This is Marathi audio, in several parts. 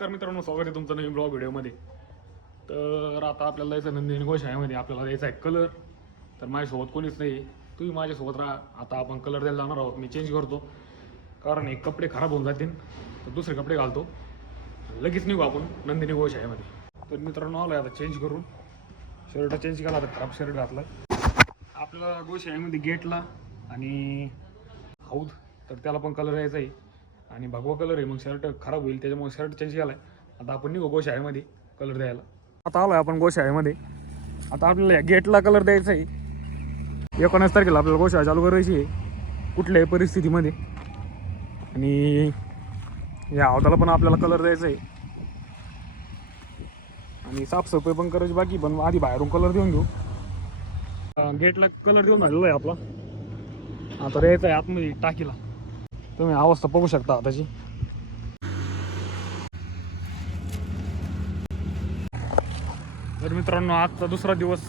नमस्कार मित्रांनो, स्वागत आहे तुमचं नवीन ब्लॉग व्हिडिओमध्ये. तर आता आपल्याला जायचं नंदिनी गोशाळेमध्ये. आपल्याला द्यायचा आहे कलर. तर माझ्यासोबत कोणीच नाही, तुम्ही माझ्यासोबत राहा. आता आपण कलर द्यायला जाणार आहोत. मी चेंज करतो कारण एक कपडे खराब होऊन जातील, तर दुसरे कपडे घालतो. लगेच निघू आपण नंदिनी गोशाळेमध्ये. तर मित्रांनो आलो आता चेंज करून. शर्ट चेंज केला, आता खराब शर्ट घातला. आपल्याला गोशाळेमध्ये गेटला आणि हौद, तर त्याला पण कलर यायचा आहे. आणि भगवा कलर आहे, मग शर्ट खराब होईल, त्याच्यामुळे शर्ट चेंज केला आहे. आता आपण निघू गोशाळेमध्ये कलर द्यायला. आता आलो आहे आपण गोशाळेमध्ये. आता आपल्याला या गेटला कलर द्यायचा आहे. 19 तारखेला आपल्याला गोशाळा चालू करायची आहे कुठल्याही परिस्थितीमध्ये. आणि या हौदाला पण आपल्याला कलर द्यायचा आहे. आणि साफसफाई पण करायची बाकी, पण आधी बाहेरून कलर देऊन घेऊ. गेटला कलर देऊन झालेला आहे आपला. आता द्यायचा आहे आतमध्ये टाकीला. तुम्ही अवस्था बघू शकता आताची. तर मित्रांनो, आजचा दुसरा दिवस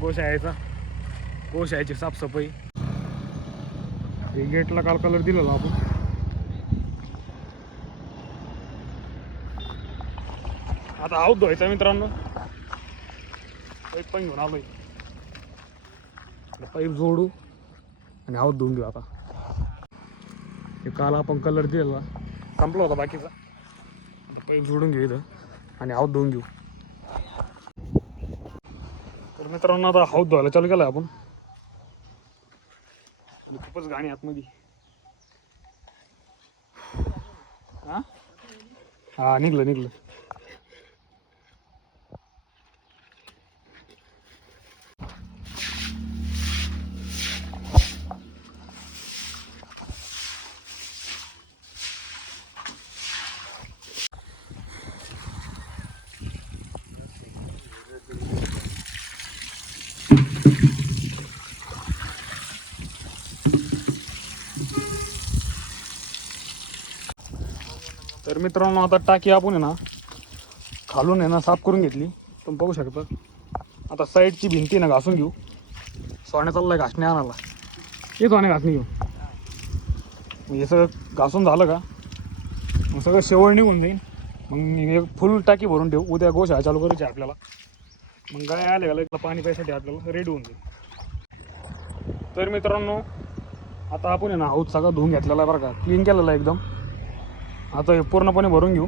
गोशाळेचा. गोशाळेची साफसफाई. हे गेटला काल कलर दिलेला आपण. आता हौद धुवायचा मित्रांनो. पाईप पण घेऊन आलोय. पाईप जोडू आणि हौद धुवून घेऊ. आता हे काल आपण कलर दिलेला संपला होता बाकीचा. पाईप जोडून घेऊ इथं आणि हौद धुवून घेऊ. तर मित्रांनो, आता हौद धुवायला चालू केलं आपण. खूपच घाण आतमध्ये. हा निघलं. तर मित्रांनो, आता टाकी आपण आहे ना खालून आहे ना साफ करून घेतली. तुम्ही बघू शकता. आता साईडची भिंती ना घासून घेऊ. सोन्या चाललाय घासणे आणायला. ये सोन्या घासणी घेऊ. हे सगळं घासून झालं का मग सगळं शेवळ निघून जाईल. मग एक फुल टाकी भरून ठेवू. उद्या गोशाळा चालू करायची आपल्याला. मग गाय आले का पाणी प्यायसाठी आपल्याला रेडी होऊन जाईल. तर मित्रांनो, आता आपण आहे ना हौद सगळं धुवून घेतलेला आहे बरं का. क्लीन केलेला आहे एकदम. आता हे पूर्णपणे भरून घेऊ,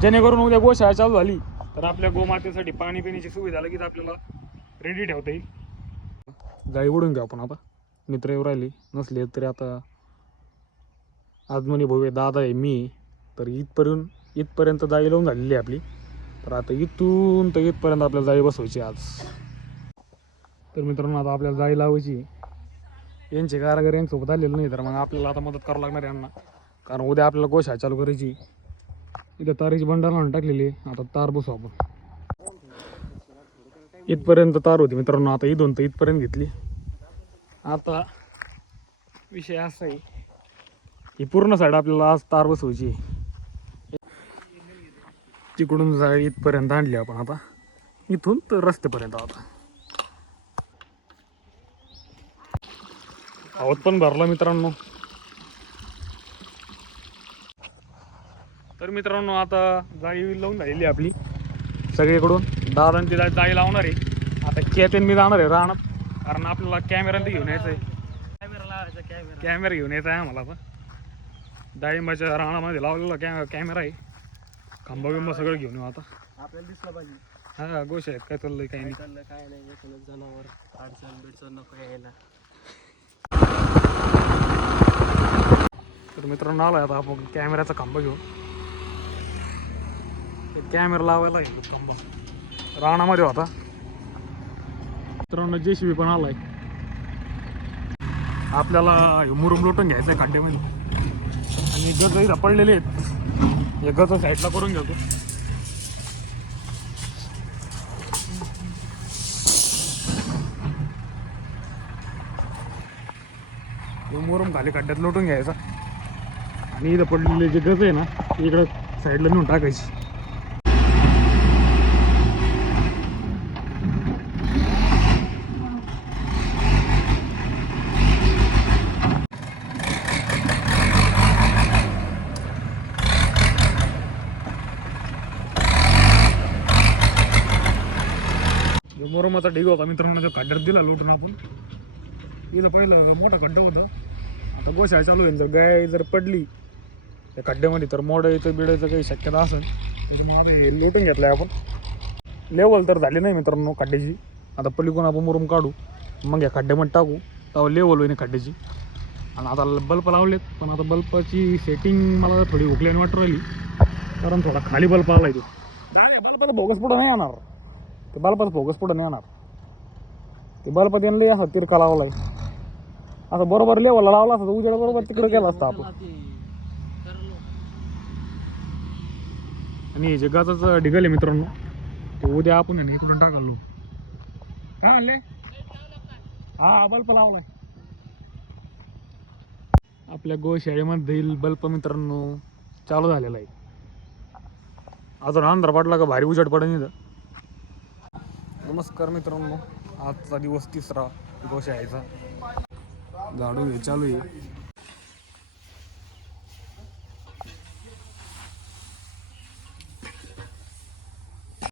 जेणेकरून उद्या गोशाळा चालू झाली तर आपल्या गोमातेसाठी पाणी पिण्याची सुविधा लगेच आपल्याला रेडी ठेवता येईल. गाई ओढून घेऊ आपण आता. मित्र येऊ राहिले नसले तरी. आता आजमनी भाऊ आहे, दादा आहे, मी. तर इथपर्यंत जाळी लावून झालेली आहे आपली. तर आता इथून तर इथपर्यंत आपल्याला जाळी बसवायची आज. तर मित्रांनो, आता आपल्याला जाळी लावायची. यांचे कारागर यांच्यासोबत आलेलं नाही, तर मग आपल्याला आता मदत करावं लागणार यांना. कारण उद्या आपल्याला गोशाळा चालू करायची. इथं तारीची बंडाल आणून टाकलेली. आता तार बसू आपण. इथपर्यंत तार होती मित्रांनो. आता इथून तर इथपर्यंत घेतली. आता विषय असा आहे, ही पूर्ण साईड आपल्याला आज तार बसवायची. तिकडून जाळी इथपर्यंत आणली आपण. आता इथून तर रस्त्यापर्यंत. आता हौद पण भरला मित्रांनो. तर मित्रांनो, आता जाळी लावून झालेली आपली सगळीकडून. दादांची जाळी लावणार आहे. आता केतन मी जाणार आहे राहणार, कारण आपल्याला कॅमेरा ते घेऊन यायचं आहे. कॅमेरा घेऊन यायचा आहे आम्हाला. आता डाळिंबाच्या रानामध्ये लावलेला कॅमेरा आहे. खांबा बिंबा सगळं घेऊन येऊ आता. आपल्याला दिसलं पाहिजे. हा गोशाळेत काय चाललंय काय नाही. काय नाही, एखादं जनावर अडचण बिडचण नको यायला. तर मित्रांनो, आला आता आपण कॅमेऱ्याचा खांबा घेऊन. कॅमेरा लावायला आहे खांबा रानामध्ये होता. मित्रांनो, JCB पण आलाय. आपल्याला मुरुम लोटून घ्यायचं आहे खड्ड्यामध्ये. आणि गज इथं पडलेले आहेत. हे गज साईडला करून घेतो. मुरुम खाली खड्ड्यात लोटून घ्यायचा. आणि इथं पडलेले जे गज आहे ना, इकडं साईडला नेऊन टाकायची. मोरमाचा ढीग होता मित्रांनो, जो खड्ड्यात दिला लुटून आपण. इथं पहिलं मोठं खड्डं होतं. आता गोशाळा चालू आहे, जर गाय जर पडली त्या खड्ड्यामध्ये तर मोडायचं बिडायचं काही शक्यता असेल. त्याच्यामुळे आता हे लुटून घेतलं आहे आपण. लेवल तर झाली नाही मित्रांनो खड्ड्याची. आता पलीकडून आपण मुरुम काढू, मग या खड्ड्यामध्ये टाकू, तेव्हा लेवल होईन खड्ड्याची. आणि आता बल्ब लावलेत, पण आता बल्बाची सेटिंग मला थोडी उकल्याने वाटू राहिली, कारण थोडा खाली बल्ब आला आहे तो. नाही बल्बाला फोकस पुढं नाही येणार, ते बल्बाचा फोकस पुढं नाही येणार. ते बल्ब त्यांना असं तिरका लावला आहे, असं बरोबर लेवलला लावला असता उजेडा बरोबर तिकडे गेला असता आपण. आणि हे जे गाचाचं ढिगल आहे मित्रांनो, ते उद्या आपण आहे ना इकडून टाकालो. काय म्हणले? हा बल्ब लावलाय आपल्या गोशाळेमध्ये. बल्ब मित्रांनो चालू झालेला आहे. अजून अंधार पडला का भारी उजेड पडेल इथं. नमस्कार मित्रांनो, आजचा दिवस 3रा गोशाळेचा. झाडू हे चालू आहे.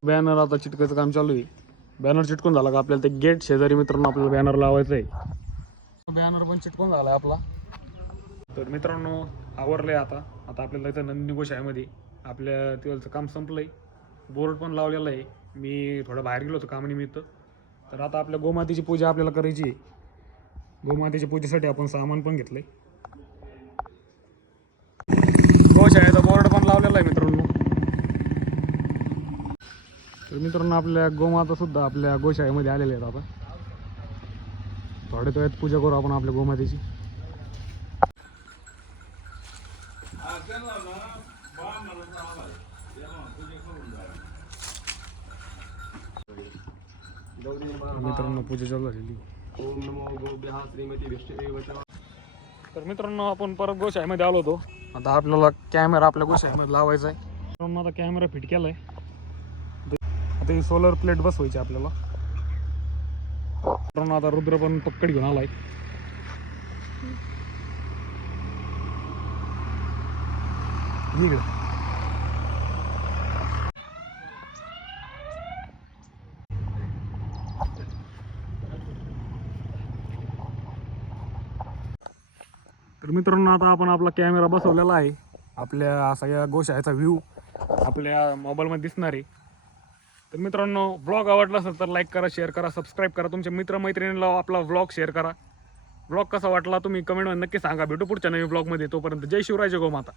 बॅनर आता चिटकायचं काम चालू आहे. बॅनर चिटकून झाला का आपल्याला ते गेट शेजारी मित्रांनो आपल्याला बॅनर लावायचं आहे. बॅनर पण चिटकून झाला आहे आपला. तर मित्रांनो आवरलंय आता आपल्याला इथं नंदिनी गोशाळेमध्ये आपल्या तिथलचं काम संपलंय. बोर्ड पण लावलेला आहे. मी थोडं बाहेर गेलो होतो कामानिमित्त. तर आता आपल्या गोमातेची पूजा आपल्याला करायची आहे. गोमातेच्या पूजेसाठी आपण सामान पण घेतलंय. गोशाळेचा बोर्ड पण लावलेला आहे मित्रांनो. तर मित्रांनो आपल्या गोमाता सुद्धा आपल्या गोशाळेमध्ये आलेल्या आहेत. आता थोड्या वेळात पूजा करू आपण आपल्या गोमातेची. मित्रांनो पूजा चालू झालेली. ओम नमो गोभ्यः श्रीमती विष्णुदेव. तर मित्रांनो आपण परत गोशाळेमध्ये आलो होतो. आता आपल्याला कॅमेरा आपल्या गोशाळेमध्ये लावायचा आहे. मित्रांनो आता कॅमेरा फिट केला आहे. आता ही सोलर प्लेट बसवायची आपल्याला. मित्रांनो आता रुद्र पण पक्कड घेऊन आलाय. इकडे तर मित्रांनो आता आपण आपला कॅमेरा बसवलेला आहे. आपल्या सगळ्या गोशाळेचा व्ह्यू आपल्या मोबाईलमध्ये दिसणार आहे. तर मित्रांनो ब्लॉग आवडला असेल तर लाईक करा, शेअर करा, सबस्क्राईब करा. तुमच्या मित्रमैत्रिणींना आपला व्लॉग शेअर करा. व्लॉग कसा वाटला तुम्ही कमेंटमध्ये नक्की सांगा. भेटू पुढच्या नवीन ब्लॉगमध्ये. तोपर्यंत जय शिवराय, जय गोमाता.